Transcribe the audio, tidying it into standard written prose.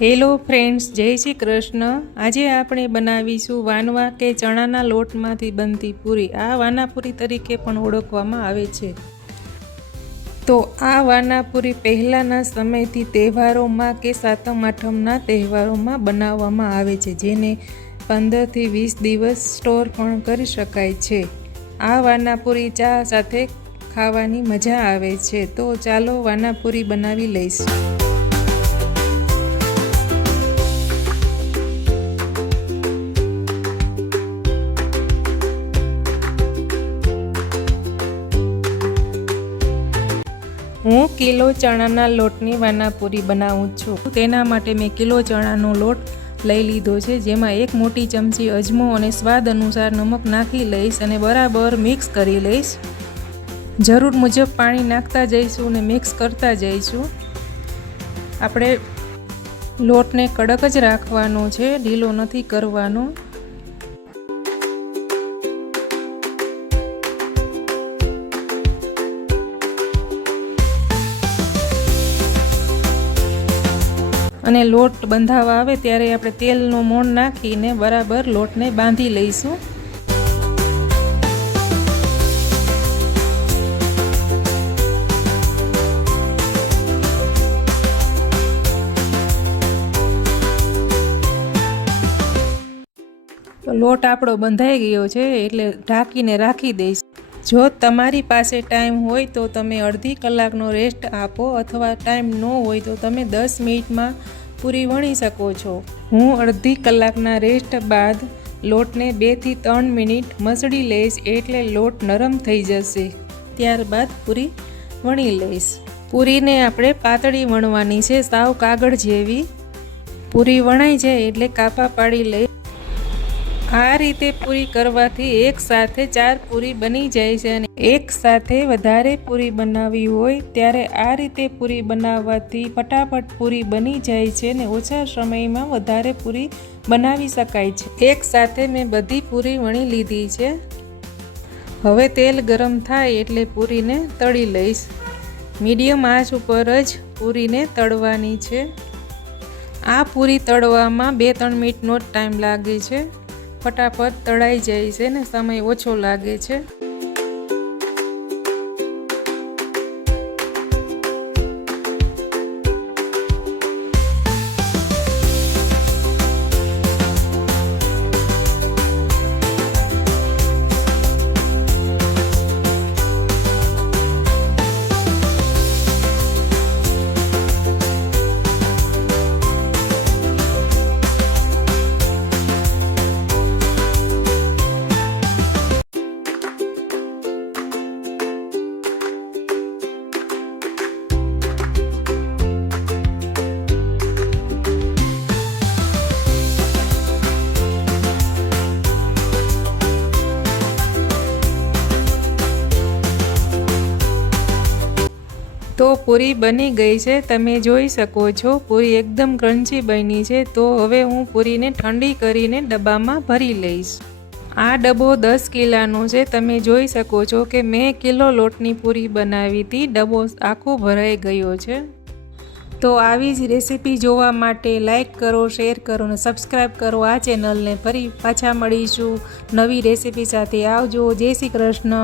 Hello friends, જય શ્રી કૃષ્ણ। આજે આપણે બનાવીશું વાનવા કે ચણાના લોટમાંથી બનતી પૂરી। આ વાનાપુરી તરીકે પણ ઓળખવામાં આવે છે। તો આ વાનાપુરી પહેલાંના સમયથી તહેવારોમાં કે સાતમ આઠમના તહેવારોમાં બનાવવામાં આવે છે, જેને 15થી 20 દિવસ સ્ટોર પણ કરી શકાય છે। આ વાનાપુરી ચા સાથે ખાવાની મજા આવે છે। તો ચાલો વાનાપુરી બનાવી લઈશું। હું કિલો ચણાના લોટની વાનાપુરી બનાવું છું। તેના માટે મેં કિલો ચણાનો લોટ લઈ લીધો છે, જેમાં 1 મોટી ચમચી અજમો અને સ્વાદ અનુસાર નમક નાખી લઈશ અને બરાબર મિક્સ કરી લઈશ। જરૂર મુજબ પાણી નાખતા જઈશું અને મિક્સ કરતા જઈશું। આપણે લોટને કડક જ રાખવાનો છે, ઢીલો નથી કરવાનો। અને લોટ બંધાવા આવે ત્યારે આપણે તેલનો મોણ નાખીને બરાબર લોટને બાંધી લઈશું। તો લોટ આપણો બંધાઈ ગયો છે, એટલે ઢાંકીને રાખી દઈશ। જો તમારી પાસે ટાઈમ હોય તો તમે અડધી કલાકનો રેસ્ટ આપો, અથવા ટાઈમ ન હોય તો તમે 10 મિનિટમાં પૂરી વણી શકો છો। હું અડધી કલાકના રેસ્ટ બાદ લોટને 2 થી 3 મિનિટ મસળી લઈશ, એટલે લોટ નરમ થઈ જશે। ત્યારબાદ પૂરી વણી લઈશ। પૂરીને આપણે પાતળી વણવાની છે, સાવ કાગળ જેવી। પૂરી વણાઈ જાય એટલે કાપા પાડી લઈ। આ રીતે પૂરી કરવાથી એક સાથે 4 પૂરી બની જાય છે, અને એક સાથે વધારે પૂરી બનાવવી હોય ત્યારે આ રીતે પૂરી બનાવવાથી ફટાફટ પૂરી બની જાય છે અને ઓછા સમયમાં વધારે પૂરી બનાવી શકાય છે। એક સાથે મેં બધી પૂરી વણી લીધી છે। હવે તેલ ગરમ થાય એટલે પૂરીને તળી લઈશ। મીડિયમ આંચ ઉપર જ પૂરીને તળવાની છે। આ પૂરી તળવામાં 2-3 મિનિટનો જ ટાઈમ લાગે છે। ફટાફટ તળાઈ જાય છે ને સમય ઓછો લાગે છે। તો પૂરી બની ગઈ છે, તમે જોઈ શકો છો। પૂરી એકદમ ક્રન્ચી બની છે। તો હવે હું પૂરીને ઠંડી કરીને ડબ્બામાં ભરી લઈશ। આ ડબ્બો 10 કિલોનો છે। તમે જોઈ શકો છો કે મેં કિલો લોટની પૂરી બનાવી હતી, ડબ્બો આખો ભરાઈ ગયો છે। તો આવી જ રેસીપી જોવા માટે લાઈક કરો, શેર કરો અને સબસ્ક્રાઈબ કરો આ ચેનલને। ફરી પાછા મળીશું નવી રેસીપી સાથે। આવજો, જય શ્રી કૃષ્ણ।